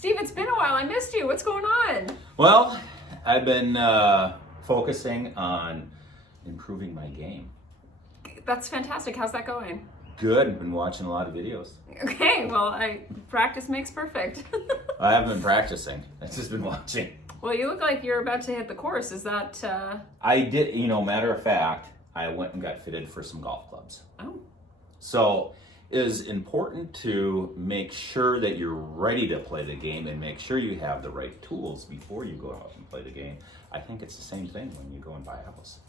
Steve, it's been a while. I missed you. What's going on? Well, I've been focusing on improving my game. That's fantastic. How's that going? Good. I've been watching a lot of videos. Okay, well, practice makes perfect. I haven't been practicing. I've just been watching. Well, you look like you're about to hit the course. Is that... I did, matter of fact, I went and got fitted for some golf clubs. Oh. So it is important to make sure that you're ready to play the game and make sure you have the right tools before you go out and play the game. I think it's the same thing when you go and buy a house.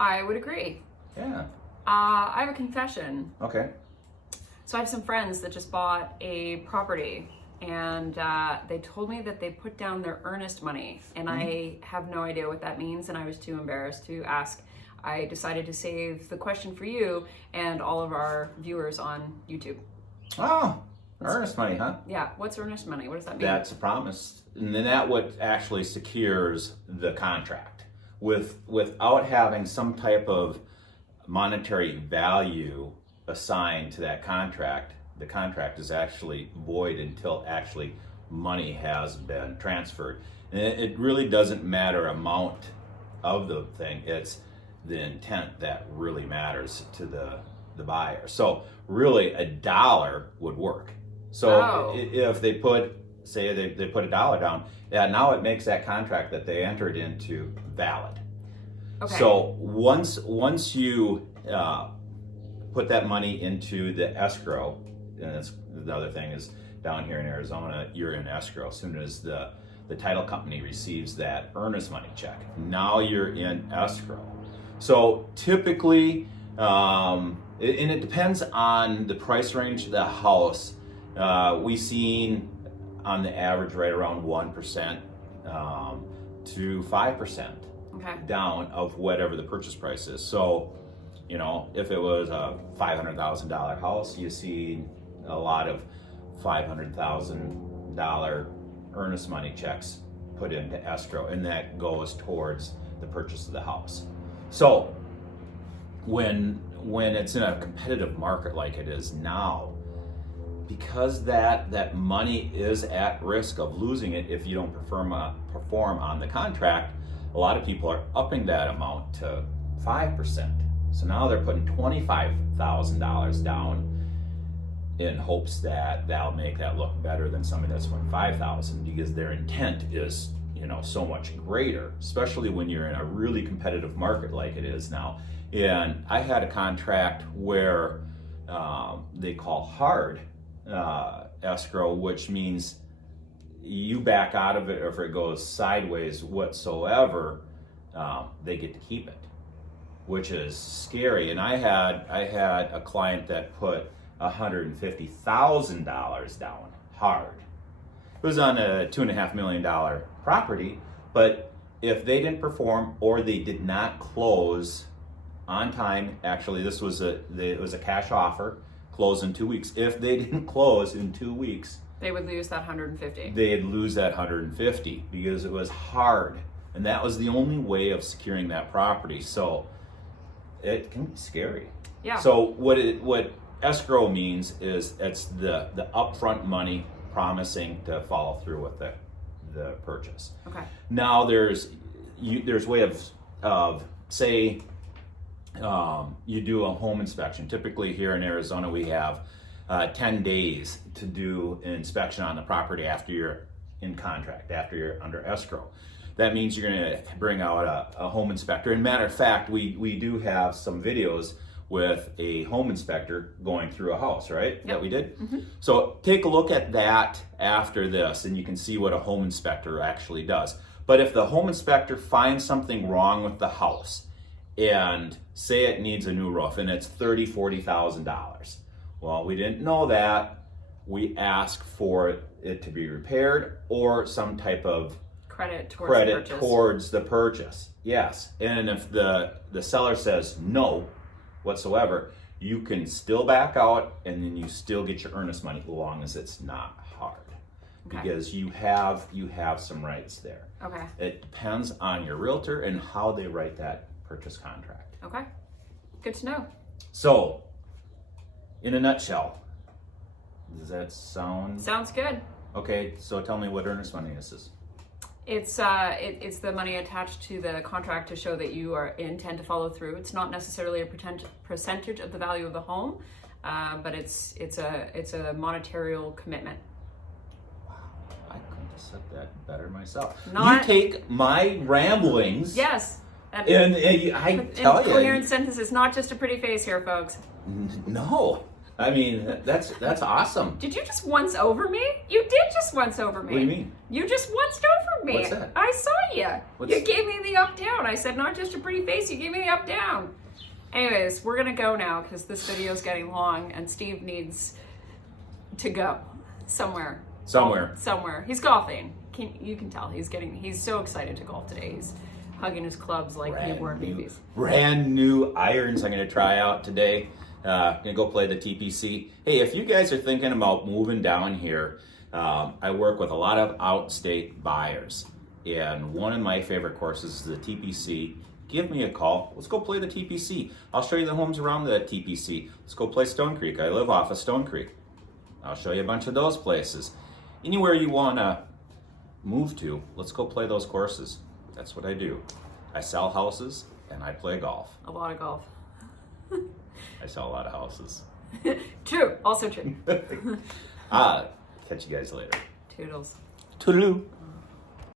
I would agree. Yeah. I have a confession. Okay. So I have some friends that just bought a property, and they told me that they put down their earnest money, and I have no idea what that means, and I was too embarrassed to ask. I decided to save the question for you and all of our viewers on YouTube. Oh, earnest money, huh? Yeah, what's earnest money? What does that mean? That's a promise. And then that what actually secures the contract. Without having some type of monetary value assigned to that contract, the contract is actually void until actually money has been transferred. And it really doesn't matter amount of the thing. It's the intent that really matters to the buyer. So really $1 would work. So if they put, say they put $1 down, now it makes that contract that they entered into valid. Okay. So once you put that money into the escrow, and that's the other thing is down here in Arizona, you're in escrow. As soon as the title company receives that earnest money check, now you're in escrow. So typically, and it depends on the price range of the house. We've seen on the average right around 1% to 5% down of whatever the purchase price is. So, if it was a $500,000 house, you see a lot of $500,000 earnest money checks put into escrow, and that goes towards the purchase of the house. So when it's in a competitive market like it is now, because that money is at risk of losing it if you don't perform on the contract, a lot of people are upping that amount to 5%. So now they're putting $25,000 down in hopes that that'll make that look better than somebody that's putting $5,000, because their intent is so much greater, especially when you're in a really competitive market like it is now. And I had a contract where they call hard escrow, which means you back out of it, or if it goes sideways whatsoever, they get to keep it, which is scary. And I had a client that put $150,000 down hard. It was on a $2.5 million property, but if they didn't perform or they did not close on time, actually it was a cash offer, close in 2 weeks. If they didn't close in 2 weeks, they would lose that 150. They'd lose that 150 because it was hard, and that was the only way of securing that property. So it can be scary. Yeah. So what escrow means is it's the upfront money promising to follow through with the purchase. Okay. Now there's way of say you do a home inspection. Typically here in Arizona we have 10 days to do an inspection on the property after you're in contract, after you're under escrow. That means you're going to bring out a home inspector. And matter of fact, we do have some videos with a home inspector going through a house, right? Yep. That we did. Mm-hmm. So take a look at that after this, and you can see what a home inspector actually does. But if the home inspector finds something wrong with the house, and say it needs a new roof, and it's $30,000-$40,000, well, we didn't know that. We ask for it to be repaired or some type of credit towards the purchase. Yes, and if the seller says no whatsoever, you can still back out, and then you still get your earnest money as long as it's not hard. Okay. Because you have some rights there. Okay. It depends on your realtor and how they write that purchase contract. Okay. Good to know. So, in a nutshell, does that sound? Sounds good. Okay, so tell me what earnest money is. It's the money attached to the contract to show that you intend to follow through. It's not necessarily a percentage of the value of the home, but it's a monetary commitment. Wow, I couldn't have said that better myself. Not- You take my ramblings. Yes. And I tell you. Coherent sentences, not just a pretty face here, folks. No. I mean, that's awesome. Did you just once over me? You did just once over me. What do you mean? You just once over me. What's that? I saw you. What's- You gave me the up down. I said not just a pretty face. You gave me the up down. Anyways, we're gonna go now because this video is getting long and Steve needs to go somewhere. Somewhere. He's golfing. You can tell he's so excited to golf today. He's hugging his clubs like newborn babies. Brand new irons I'm going to try out today. Going to go play the TPC. Hey, if you guys are thinking about moving down here, I work with a lot of out-state buyers. And one of my favorite courses is the TPC. Give me a call. Let's go play the TPC. I'll show you the homes around the TPC. Let's go play Stone Creek. I live off of Stone Creek. I'll show you a bunch of those places. Anywhere you want to move to, let's go play those courses. That's what I do. I sell houses and I play golf. A lot of golf. I sell a lot of houses. True. Also true. Catch you guys later. Toodles. Toodaloo.